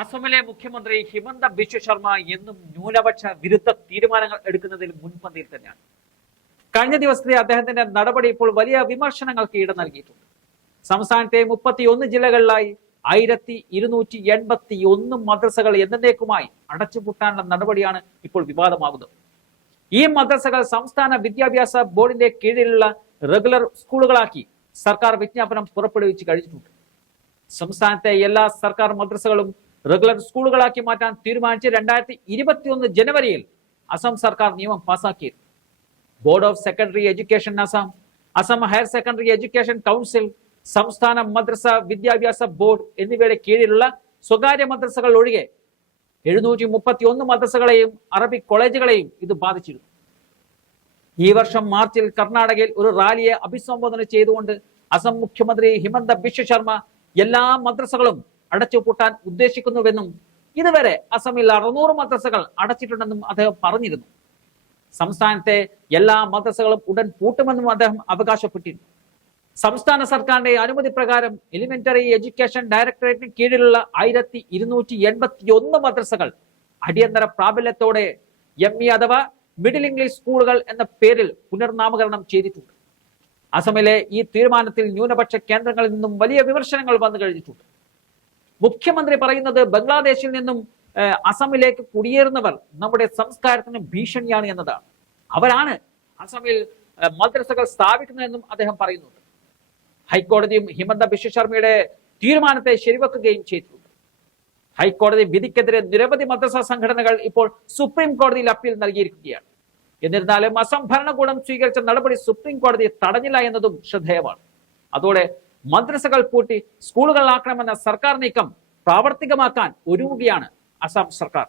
അസമിലെ മുഖ്യമന്ത്രി ഹിമന്ത ബിശ്വ ശർമ്മ എന്നും ന്യൂനപക്ഷ വിരുദ്ധ തീരുമാനങ്ങൾ എടുക്കുന്നതിൽ മുൻപന്തിയിൽ തന്നെയാണ്. കഴിഞ്ഞ ദിവസത്തെ അദ്ദേഹത്തിന്റെ നടപടി ഇപ്പോൾ വലിയ വിമർശനങ്ങൾക്ക് ഇട നൽകിയിട്ടുണ്ട്. സംസ്ഥാനത്തെ 31 ജില്ലകളിലായി 1281 മദ്രസകൾ എന്നേക്കുമായി അടച്ചുപൂട്ടാനുള്ള നടപടിയാണ് ഇപ്പോൾ വിവാദമാകുന്നത്. ഈ മദ്രസകൾ സംസ്ഥാന വിദ്യാഭ്യാസ ബോർഡിന്റെ കീഴിലുള്ള റെഗുലർ സ്കൂളുകളാക്കി സർക്കാർ വിജ്ഞാപനം പുറപ്പെടുവിച്ച് കഴിഞ്ഞിട്ടുണ്ട്. സംസ്ഥാനത്തെ എല്ലാ സർക്കാർ മദ്രസകളും റെഗുലർ സ്കൂളുകളാക്കി മാറ്റാൻ തീരുമാനിച്ച് 2021 ജനുവരിയിൽ അസം സർക്കാർ നിയമം പാസാക്കിയിരുന്നു. Board of secondary education Assam higher secondary education council, സംസ്ഥാന മദ്രസ വിദ്യാഭ്യാസ ബോർഡ് എന്നിവയുടെ കീഴിലുള്ള സ്വകാര്യ മദ്രസകൾ ഒഴികെ 731 മദ്രസകളെയും അറബിക് കോളേജുകളെയും ഇത് ബാധിച്ചിരുന്നു. ഈ വർഷം മാർച്ചിൽ കർണാടകയിൽ ഒരു റാലിയെ അഭിസംബോധന ചെയ്തുകൊണ്ട് അസം മുഖ്യമന്ത്രി ഹിമന്ത ബിശ്വ ശർമ്മ എല്ലാ മദ്രസകളും അടച്ചുപൂട്ടാൻ ഉദ്ദേശിക്കുന്നുവെന്നും ഇതുവരെ അസമിൽ 600 മദ്രസകൾ അടച്ചിട്ടുണ്ടെന്നും അദ്ദേഹം പറഞ്ഞിരുന്നു. സംസ്ഥാനത്തെ എല്ലാ മദ്രസകളും ഉടൻ പൂട്ടുമെന്നും അദ്ദേഹം അവകാശപ്പെട്ടിരുന്നു. സംസ്ഥാന സർക്കാരിന്റെ അനുമതി പ്രകാരം എലിമെന്ററി എഡ്യൂക്കേഷൻ ഡയറക്ടറേറ്റിന് കീഴിലുള്ള 1281 മദ്രസകൾ അടിയന്തര പ്രാബല്യത്തോടെ ME അഥവാ മിഡിൽ ഇംഗ്ലീഷ് സ്കൂളുകൾ എന്ന പേരിൽ പുനർനാമകരണം ചെയ്തിട്ടുണ്ട്. അസമിലെ ഈ തീരുമാനത്തിൽ ന്യൂനപക്ഷ കേന്ദ്രങ്ങളിൽ നിന്നും വലിയ വിമർശനങ്ങൾ വന്നു കഴിഞ്ഞിട്ടുണ്ട്. മുഖ്യമന്ത്രി പറയുന്നത് ബംഗ്ലാദേശിൽ നിന്നും അസമിലേക്ക് കുടിയേറുന്നവർ നമ്മുടെ സംസ്കാരത്തിന് ഭീഷണിയാണ് എന്നതാണ്. അവരാണ് അസമിൽ മദ്രസകൾ സ്ഥാപിക്കുന്നതെന്നും അദ്ദേഹം പറയുന്നുണ്ട്. ഹൈക്കോടതിയും ഹിമന്ത ബിശ്വ ശർമ്മയുടെ തീരുമാനത്തെ ശരിവെക്കുകയും ചെയ്തിട്ടുണ്ട്. ഹൈക്കോടതി വിധിക്കെതിരെ നിരവധി മദ്രസ സംഘടനകൾ ഇപ്പോൾ സുപ്രീം കോടതിയിൽ അപ്പീൽ നൽകിയിരിക്കുകയാണ്. എന്നിരുന്നാലും അസം ഭരണകൂടം സ്വീകരിച്ച നടപടി സുപ്രീം കോടതി തടഞ്ഞില്ല എന്നതും ശ്രദ്ധേയമാണ്. അതോടെ മദ്രസകൾ പൂട്ടി സ്കൂളുകളാക്കണമെന്ന സർക്കാർ നീക്കം പ്രാവർത്തികമാക്കാൻ ഒരുങ്ങുകയാണ് അസം സർക്കാർ.